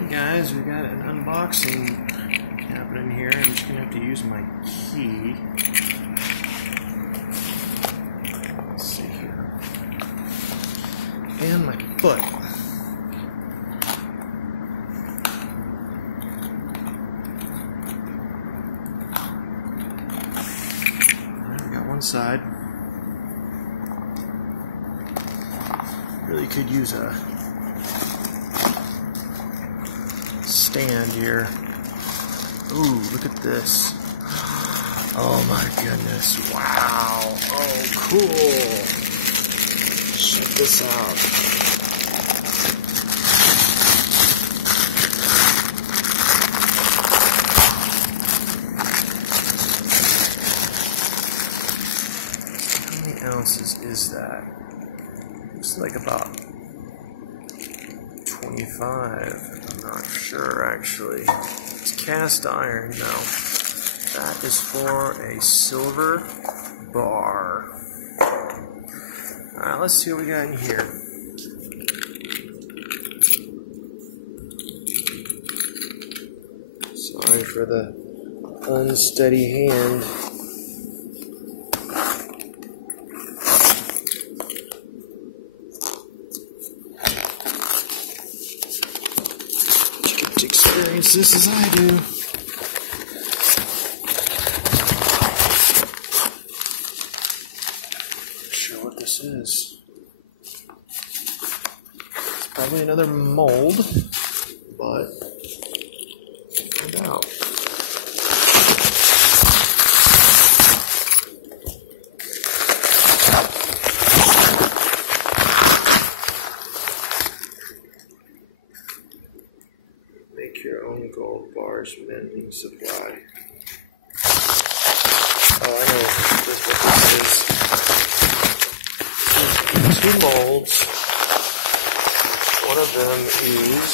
Alright guys, we got an unboxing happening here. I'm just going to have to use my key. Let's see here. And my foot. Alright, we got one side. Really could use a stand here. Ooh, look at this. Oh my goodness. Wow. Oh, cool. Check this out. How many ounces is that? Looks like about 25. I'm not sure actually. It's cast iron. No. That is for a silver bar. Alright, let's see what we got in here. Sorry for the unsteady hand. Experience this as I do. Not sure what this is. It's probably another mold, but we'll find out. Make your own gold bars mending supply. Oh, I know just what this is. Two molds. One of them is